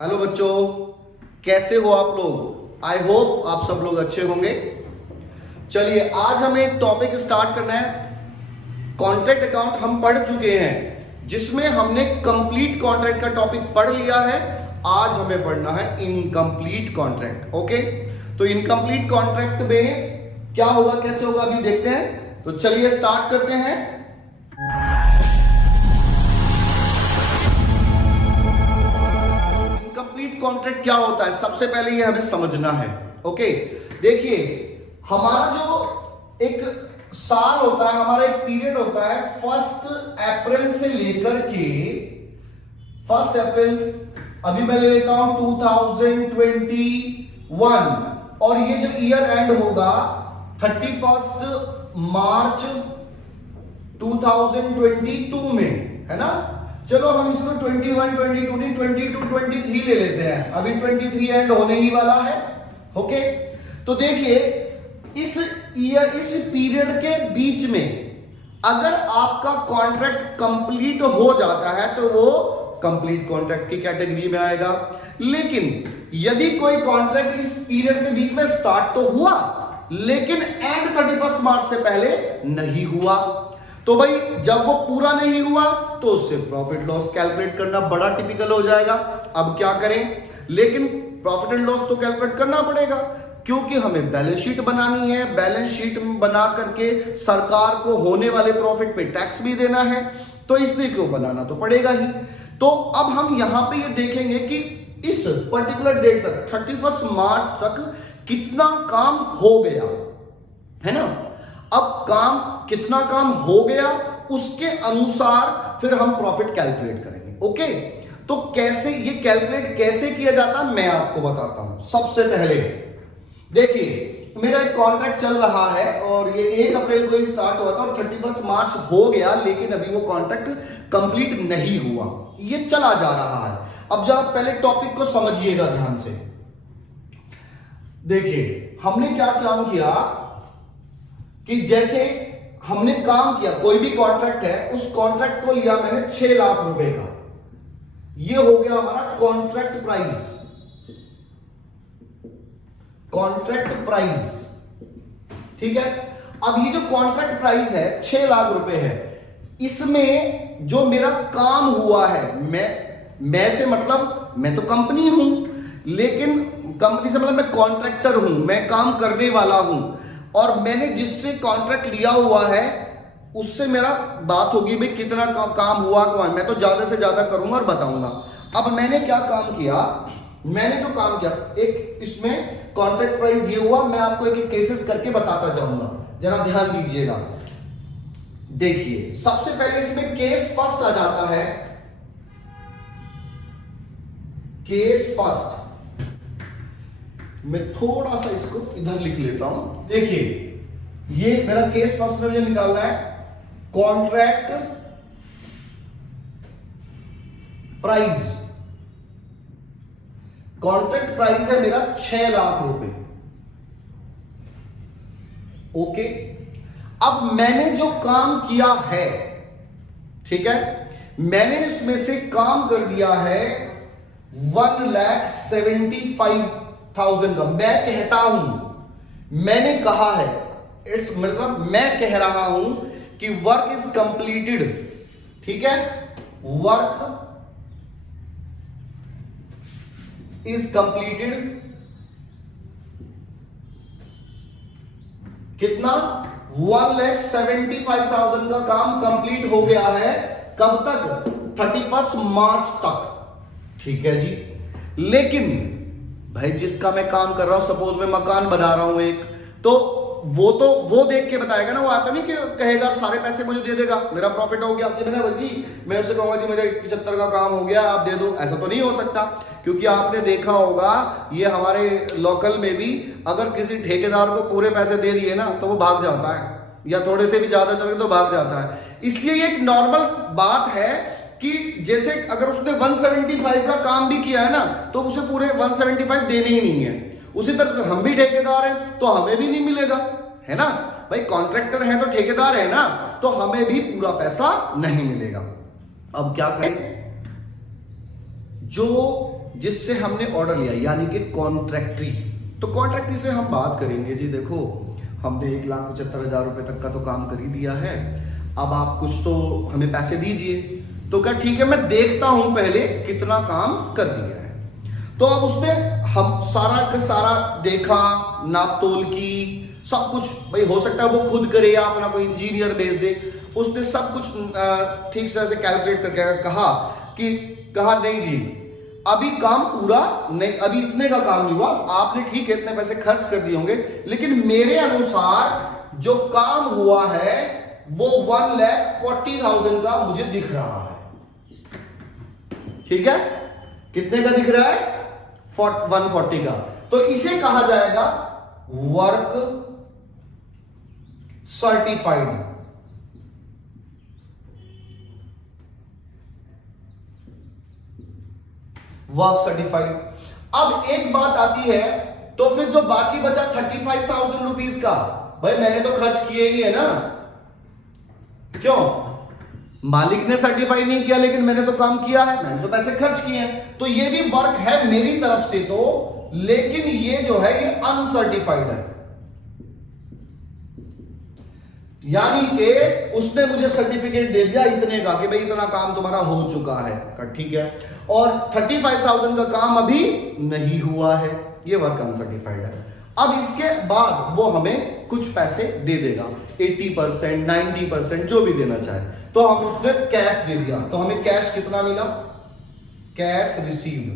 Hello बच्चों, कैसे हो आप लोग। आई होप आप सब लोग अच्छे होंगे। चलिए आज हमें एक टॉपिक स्टार्ट करना है। कॉन्ट्रैक्ट अकाउंट हम पढ़ चुके हैं, जिसमें हमने कंप्लीट कॉन्ट्रैक्ट का टॉपिक पढ़ लिया है। आज हमें पढ़ना है इनकम्प्लीट कॉन्ट्रैक्ट। ओके, तो इनकम्प्लीट कॉन्ट्रैक्ट में क्या होगा, कैसे होगा, अभी देखते हैं। तो चलिए स्टार्ट करते हैं। इनकम्प्लीट कॉन्ट्रैक्ट क्या होता है, सबसे पहले ये हमें समझना है। ओके, देखिए हमारा जो एक साल होता है, हमारा एक पीरियड होता है 1 अप्रैल से लेकर के 1 अप्रैल, अभी मैं ले लेता हूं 2021, और ये जो ईयर एंड होगा 31 मार्च 2022 में, है ना। चलो हम इसको 21, 22 नहीं, 22, 23 ले लेते हैं। अभी 23 एंड होने ही वाला है। ओके, तो देखिए इस पीरियड के बीच में अगर आपका कॉन्ट्रैक्ट कंप्लीट हो जाता है तो वो कंप्लीट कॉन्ट्रैक्ट की कैटेगरी में आएगा। लेकिन यदि कोई कॉन्ट्रैक्ट इस पीरियड के बीच में स्टार्ट तो हुआ, लेकिन एंड 31 मार्च से पहले नहीं हुआ, तो भाई जब वो पूरा नहीं हुआ तो उससे प्रॉफिट लॉस कैलकुलेट करना बड़ा टिपिकल हो जाएगा। अब क्या करें, लेकिन प्रॉफिट एंड लॉस तो कैलकुलेट करना पड़ेगा, क्योंकि हमें बैलेंस शीट बनानी है। बैलेंस शीट बना करके सरकार को होने वाले प्रॉफिट पे टैक्स भी देना है, तो इसलिए क्यों बनाना तो पड़ेगा ही। तो अब हम यहां पे ये देखेंगे कि इस पर्टिकुलर डेट तक 31 मार्च तक कितना काम हो गया, है ना। अब कितना काम हो गया, उसके अनुसार फिर हम प्रॉफिट कैलकुलेट करेंगे। ओके, तो कैसे ये कैलकुलेट कैसे किया जाता है मैं आपको बताता हूं। सबसे पहले देखिए मेरा एक कॉन्ट्रैक्ट चल रहा है और ये 1 अप्रैल को ही स्टार्ट हुआ था और 31 मार्च हो गया, लेकिन अभी वो कॉन्ट्रैक्ट कंप्लीट नहीं हुआ, ये चला जा रहा है। अब जरा पहले टॉपिक को समझिएगा ध्यान से। देखिए हमने क्या काम किया कि जैसे हमने काम किया, कोई भी कॉन्ट्रैक्ट है, उस कॉन्ट्रैक्ट को लिया मैंने 6 लाख रुपए का, ये हो गया हमारा कॉन्ट्रैक्ट प्राइस। कॉन्ट्रैक्ट प्राइस, ठीक है। अब ये जो कॉन्ट्रैक्ट प्राइस है 6 लाख रुपए है, इसमें जो मेरा काम हुआ है, मैं से मतलब मैं तो कंपनी हूं, लेकिन कंपनी से मतलब मैं कॉन्ट्रैक्टर हूं, मैं काम करने वाला हूं, और मैंने जिससे कॉन्ट्रैक्ट लिया हुआ है उससे मेरा बात होगी भाई कितना काम हुआ, मैं तो ज्यादा से ज्यादा करूंगा और बताऊंगा। अब मैंने क्या काम किया, मैंने जो काम किया, एक इसमें कॉन्ट्रैक्ट प्राइस ये हुआ, मैं आपको एक एक केसेस करके बताता जाऊंगा, जरा ध्यान दीजिएगा। देखिए सबसे पहले इसमें केस फर्स्ट आ जाता है, केस फर्स्ट। मैं थोड़ा सा इसको इधर लिख लेता हूं। देखिए ये मेरा केस फर्स्ट में मुझे निकालना है कॉन्ट्रैक्ट प्राइस। कॉन्ट्रैक्ट प्राइस है मेरा 6 लाख रुपए। ओके, अब मैंने जो काम किया है, ठीक है, मैंने इसमें से काम कर दिया है 1,75,000 का। मैं कहता हूं, मैंने कहा है, इट्स मतलब मैं कह रहा हूं कि वर्क इज कंप्लीटेड, ठीक है, वर्क इज कंप्लीटेड। कितना? 1,75,000 का काम कंप्लीट हो गया है। कब तक? 31 मार्च तक, ठीक है जी। लेकिन भाई जिसका मैं काम कर रहा हूं, सपोज मैं मकान बना रहा हूं एक, तो वो देख के बताएगा ना, वो आता नहीं कि कहेगा सारे पैसे मुझे दे देगा, मेरा प्रॉफिट हो गया, मैं उसे कहूंगा जी मेरे 75 का काम हो गया, आप दे दो। ऐसा तो नहीं हो सकता, क्योंकि आपने देखा होगा ये हमारे लोकल में भी, अगर किसी ठेकेदार को पूरे पैसे दे दिए ना तो वो भाग जाता है, या थोड़े से भी ज्यादा चले तो भाग जाता है। इसलिए ये एक नॉर्मल बात है कि जैसे अगर उसने 175 का काम भी किया है ना, तो उसे पूरे 175 देने ही नहीं है। उसी तरह से हम भी ठेकेदार हैं तो हमें भी नहीं मिलेगा, है ना भाई। कॉन्ट्रैक्टर है तो ठेकेदार है ना, तो हमें भी पूरा पैसा नहीं मिलेगा। अब क्या करें, जो जिससे हमने ऑर्डर लिया, यानी कि कॉन्ट्रैक्टरी। तो कॉन्ट्रैक्टरी से हम बात करेंगे जी, देखो हमने 1,75,000 रुपए तक का तो काम कर ही दिया है, अब आप कुछ तो हमें पैसे दीजिए। तो क्या ठीक है, मैं देखता हूं पहले कितना काम कर दिया है। तो अब उसने हम सारा का सारा देखा, नाप तोल की, सब कुछ। भाई हो सकता है वो खुद करे या अपना कोई इंजीनियर भेज दे। उसने सब कुछ ठीक से कैलकुलेट करके कहा नहीं जी, अभी काम पूरा नहीं, अभी इतने का काम नहीं हुआ, आपने ठीक है इतने पैसे खर्च कर दिए होंगे, लेकिन मेरे अनुसार जो काम हुआ है वो 1,40,000 का मुझे दिख रहा है। ठीक है, कितने का दिख रहा है? 140 का। तो इसे कहा जाएगा वर्क सर्टिफाइड। Work certified. अब एक बात आती है, तो फिर जो बाकी बचा 35,000 रुपीज का, भाई मैंने तो खर्च किए ही है ना, क्यों? मालिक ने सर्टिफाई नहीं किया, लेकिन मैंने तो काम किया है, मैंने तो पैसे खर्च किए हैं, तो ये भी वर्क है मेरी तरफ से तो, लेकिन ये जो है ये अनसर्टिफाइड है। यानी कि उसने मुझे सर्टिफिकेट दे दिया इतने का कि भाई इतना काम तुम्हारा हो चुका है, ठीक है, और 35,000 का काम अभी नहीं हुआ है, ये वर्क अनसर्टिफाइड है। अब इसके बाद वो हमें कुछ पैसे दे देगा, 80%, 90% जो भी देना चाहे। तो हम उसने कैश दे दिया, तो हमें कैश कितना मिला? Cash received.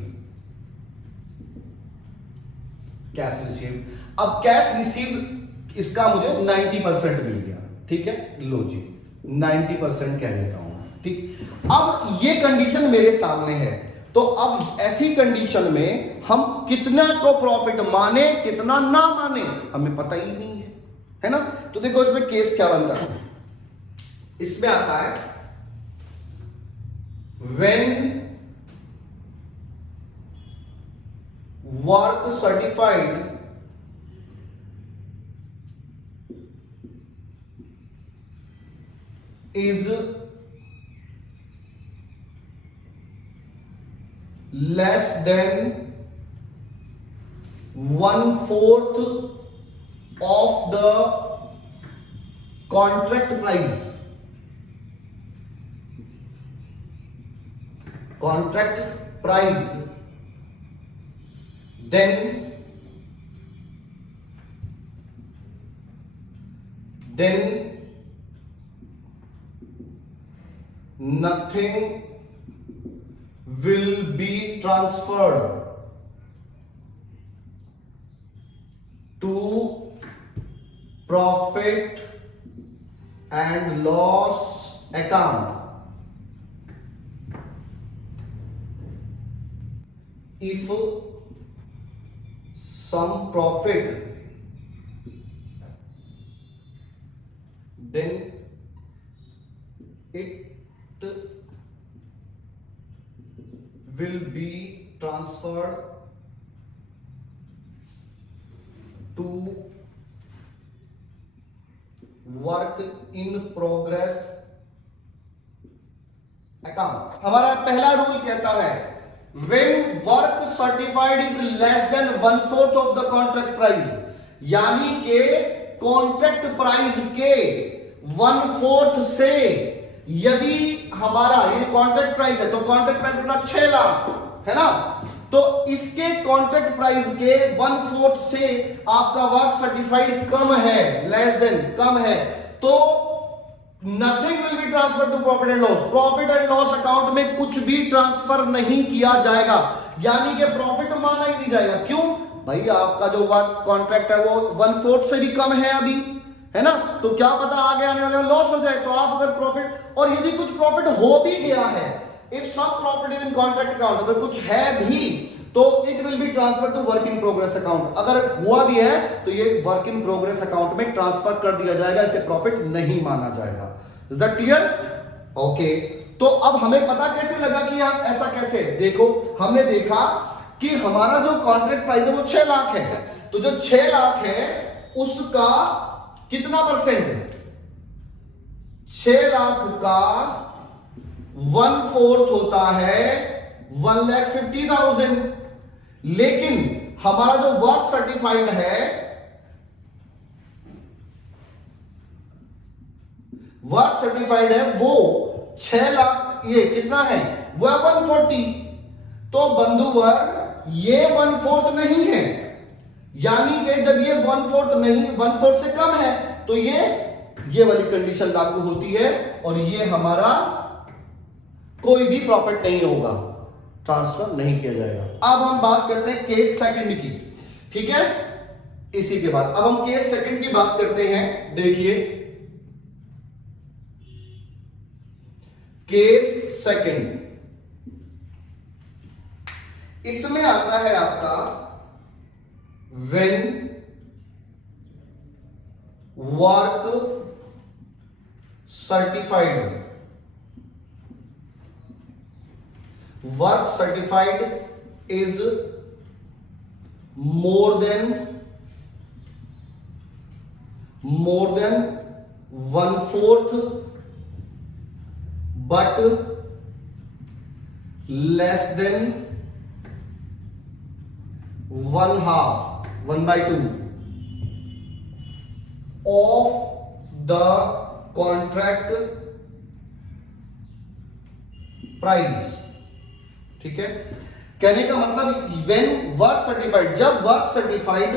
Cash received. अब कैश रिसीव्ड इसका मुझे 90% मिल गया। ठीक है, लो जी 90% कह देता हूं। ठीक, अब ये कंडीशन मेरे सामने है, तो अब ऐसी कंडीशन में हम कितना को प्रॉफिट माने कितना ना माने हमें पता ही नहीं है ना। तो देखो इसमें केस क्या बनता है, इसमें आता है when work certified is less than 1/4 of the contract price. Then nothing will be transferred to profit and loss account if some profit, then it will be transferred to work in progress account। हमारा पहला rule कहता है when work certified is less than 1/4 of the contract price, यानी कि contract price के 1/4 से यदि हमारा ये कॉन्ट्रैक्ट प्राइस है, तो कॉन्ट्रैक्ट प्राइस कितना? 6 लाख है ना। तो इसके कॉन्ट्रैक्ट प्राइस के 1/4 से आपका वर्क सर्टिफाइड कम है, लेस देन कम है, तो nothing will be transfer to profit and loss. Profit and loss account में कुछ भी ट्रांसफर नहीं किया जाएगा, यानी कि प्रॉफिट माना ही नहीं जाएगा। क्यों भाई? आपका जो वर्क कॉन्ट्रैक्ट है वो 1/4 से भी कम है अभी, है ना। तो क्या पता आगे आने वाले में लॉस हो जाए। तो आप अगर प्रॉफिट, और यदि कुछ प्रॉफिट हो भी गया है, if some profit is in contract account, अगर कुछ है भी तो it will be transfer to work in progress account. अगर हुआ भी है तो ये वर्क इन प्रोग्रेस अकाउंट में ट्रांसफर कर दिया जाएगा, इसे प्रॉफिट नहीं माना जाएगा। Is that clear? ओके, तो अब हमें पता कैसे लगा कि यार ऐसा कैसे? देखो हमने देखा कि हमारा जो कॉन्ट्रैक्ट प्राइस है वो 6 लाख है, तो जो 6 लाख है उसका कितना परसेंट? 6 लाख का 1/4 होता है 1,50,000, लेकिन हमारा जो वर्क सर्टिफाइड है, वो 6 लाख, ये कितना है, वो 140। तो बंधुवर ये 1/4 नहीं है, यानी कि जब ये 1/4 नहीं, 1/4 से कम है, तो ये वाली कंडीशन लागू होती है और ये हमारा कोई भी प्रॉफिट नहीं होगा, ट्रांसफर नहीं किया जाएगा। अब हम बात करते हैं केस सेकंड की, ठीक है। इसी के बाद अब हम केस सेकंड की बात करते हैं। देखिए केस सेकंड, इसमें आता है आपका when work certified, work certified is more than 1/4 but less than 1/2, 1/2 of the contract price, ठीक है। कहने का मतलब when वर्क सर्टिफाइड, जब वर्क सर्टिफाइड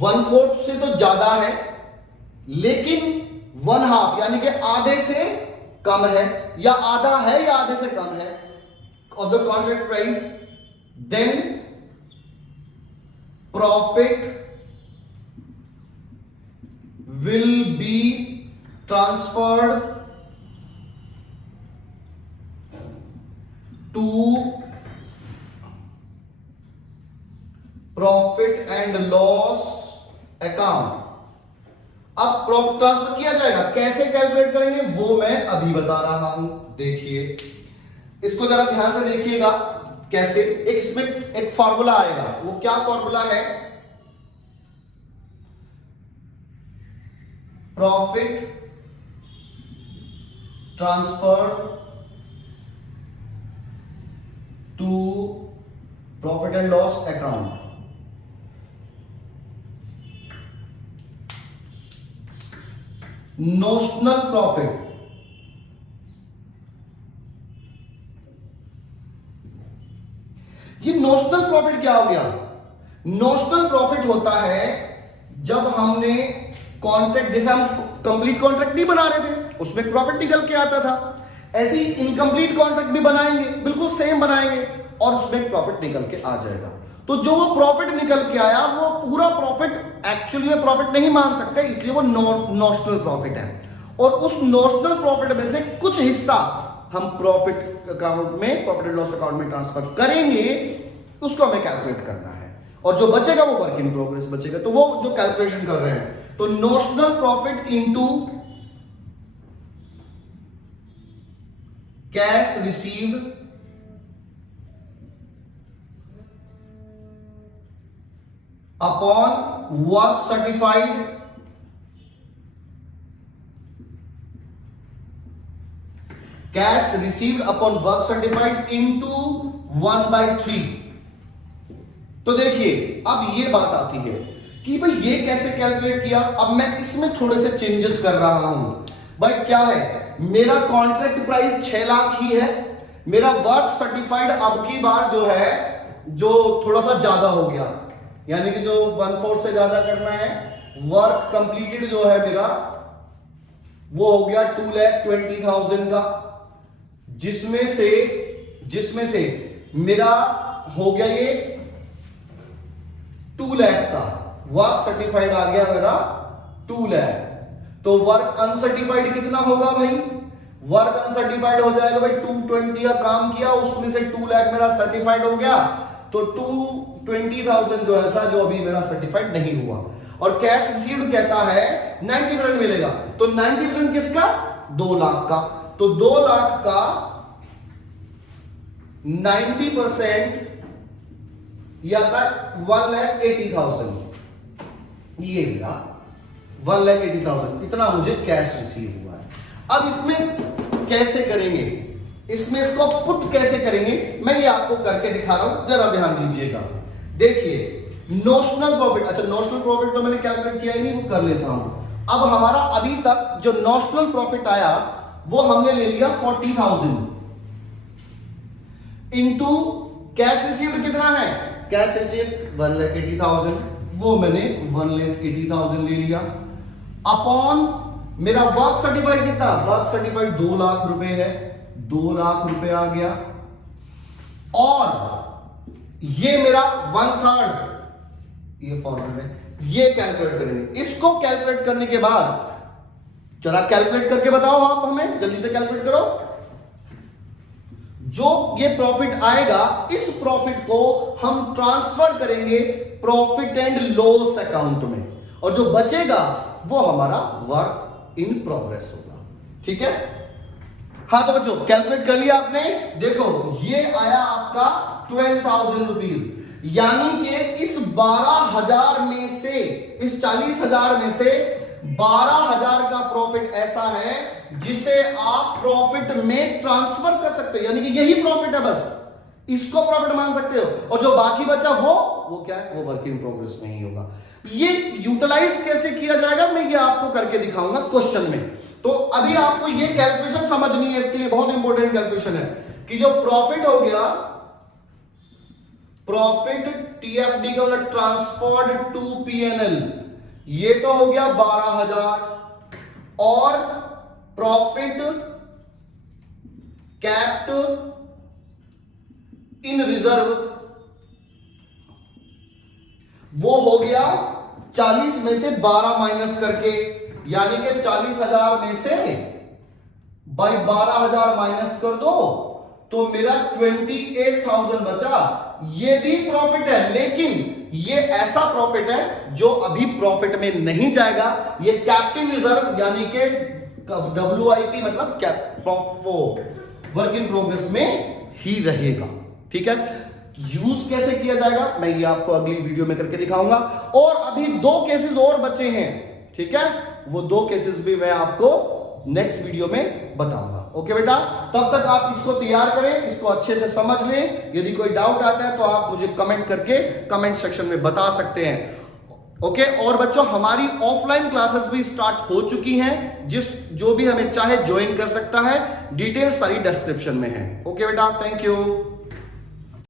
1/4 से तो ज्यादा है लेकिन 1/2 यानी कि आधे से कम है, या आधा है या आधे से कम है of the contract price, then profit will be transferred to profit and loss account. अब प्रॉफिट ट्रांसफर किया जाएगा, कैसे कैलकुलेट करेंगे वो मैं अभी बता रहा हूं। देखिए इसको जरा ध्यान से देखिएगा कैसे, इसमें एक फॉर्मूला आएगा। वो क्या फॉर्मूला है, profit transfer to profit and loss account. Notional profit, ये नोशनल प्रॉफिट क्या हो गया, नोशनल प्रॉफिट होता है जब हमने कॉन्ट्रैक्ट, जैसे हम कंप्लीट कॉन्ट्रैक्ट नहीं बना रहे थे उसमें प्रॉफिट निकल के आता था, ऐसे ही इनकम्प्लीट कॉन्ट्रैक्ट भी बनाएंगे, बिल्कुल सेम बनाएंगे और उसमें प्रॉफिट निकल के आ जाएगा। तो जो वो प्रॉफिट निकल के आया वो पूरा प्रॉफिट एक्चुअली में प्रॉफिट नहीं मान सकते, इसलिए वो नोशनल प्रॉफिट है। और उस नोशनल प्रॉफिट में से कुछ हिस्सा हम प्रॉफिट अकाउंट में, प्रॉफिट एंड लॉस अकाउंट में ट्रांसफर करेंगे, उसको हमें कैलकुलेट करना है। और जो बचेगा वो वर्क इन प्रोग्रेस बचेगा, तो वो जो कैलकुलेशन कर रहे हैं, तो notional profit into cash received upon work certified cash received upon work certified into 1/3। तो देखिए अब ये बात आती है कि भाई ये कैसे कैलकुलेट किया। अब मैं इसमें थोड़े से चेंजेस कर रहा हूं। भाई क्या है, मेरा कॉन्ट्रैक्ट प्राइस 6 लाख ही है, मेरा वर्क सर्टिफाइड अब की बार जो है जो थोड़ा सा ज्यादा हो गया, यानी कि जो 1/4 से ज्यादा करना है, वर्क कंप्लीटेड जो है मेरा वो हो गया 2,20,000 का, जिसमें से मेरा हो गया ये 2 लाख का, वर्क सर्टिफाइड आ गया मेरा 2 लाख। तो वर्क अनसर्टिफाइड कितना होगा भाई, वर्क अनसर्टिफाइड हो जाएगा भाई 220 का काम किया, उसमें से 2 लाख मेरा सर्टिफाइड हो गया, तो 220,000 जो ऐसा जो अभी मेरा सर्टिफाइड नहीं हुआ। और कैश रिसीव्ड कहता है 90% मिलेगा, तो 90% किसका, 2 लाख का। तो 2 लाख का 90% ये आता है 1,80,000, ये मेरा 1,80,000, इतना मुझे कैश रिसीव हुआ है। अब इसमें कैसे करेंगे, इसमें इसको पुट कैसे करेंगे मैं ये आपको करके दिखा रहा हूं, जरा ध्यान दीजिएगा। देखिए नोशनल प्रॉफिट, अच्छा नोशनल प्रॉफिट तो मैंने कैलकुलेट किया ही नहीं, वो कर लेता हूं। अब हमारा अभी तक जो नोशनल प्रॉफिट आया वो हमने ले लिया 40,000 इनटू कैश रिसीव्ड कितना है, कैश रिसीव्ड 1,80,000, वो मैंने 1,80,000 ले लिया, अपॉन मेरा वर्क सर्टिफाइड कितना, वर्क सर्टिफाइड 2 लाख रुपए है, 2 लाख रुपए आ गया, और ये मेरा 1/3, ये फॉर्मूला है, ये कैलकुलेट करेंगे। इसको कैलकुलेट करने के बाद जरा कैलकुलेट करके बताओ आप हमें, जल्दी से कैलकुलेट करो। जो ये प्रॉफिट आएगा इस प्रॉफिट को हम ट्रांसफर करेंगे प्रॉफिट एंड लॉस अकाउंट में, और जो बचेगा वो हमारा वर्क इन प्रोग्रेस होगा। ठीक है, हाँ तो बच्चों कैलकुलेट कर लिया आपने। देखो ये आया आपका 12,000 रुपीज, यानी कि इस 12,000 में से, इस 40,000 में से 12,000 का प्रॉफिट ऐसा है जिसे आप प्रॉफिट में ट्रांसफर कर सकते हो, यानी कि यही प्रॉफिट है, बस इसको प्रॉफिट मान सकते हो, और जो बाकी बचा वो क्या है, वो वर्क इन प्रोग्रेस में ही होगा। ये यूटिलाइज कैसे किया जाएगा मैं ये आपको करके दिखाऊंगा क्वेश्चन में। तो अभी आपको ये कैलकुलेशन समझनी है, इसके लिए बहुत इंपॉर्टेंट कैलकुलेशन है कि जो प्रॉफिट हो गया, प्रॉफिट टीएफडी का मतलब ट्रांसफर्ड टू पीएनएल, ये तो हो गया 12,000, और प्रॉफिट कैप्ट इन रिजर्व वो हो गया 40 में से 12 माइनस करके, यानी कि 40,000 में से बाई 12,000 माइनस कर दो तो मेरा 28,000 बचा। ये भी प्रॉफिट है, लेकिन ये ऐसा प्रॉफिट है जो अभी प्रॉफिट में नहीं जाएगा, ये कैप्टिव रिजर्व यानी कि WIP मतलब वो वर्क इन प्रोग्रेस में ही रहेगा। ठीक है, यूज कैसे किया जाएगा मैं ये आपको अगली वीडियो में करके दिखाऊंगा, और अभी 2 केसेस और बचे हैं। ठीक है, वो 2 केसेस भी मैं आपको नेक्स्ट वीडियो में बताऊंगा। ओके बेटा, तब तक आप इसको तैयार करें, इसको अच्छे से समझ लें। यदि कोई डाउट आता है तो आप मुझे कमेंट करके कमेंट सेक्शन में बता सकते हैं। ओके, और बच्चों हमारी ऑफलाइन क्लासेस भी स्टार्ट हो चुकी हैं, जो भी हमें चाहे ज्वाइन कर सकता है, डिटेल सारी डिस्क्रिप्शन में है। ओके बेटा, थैंक यू।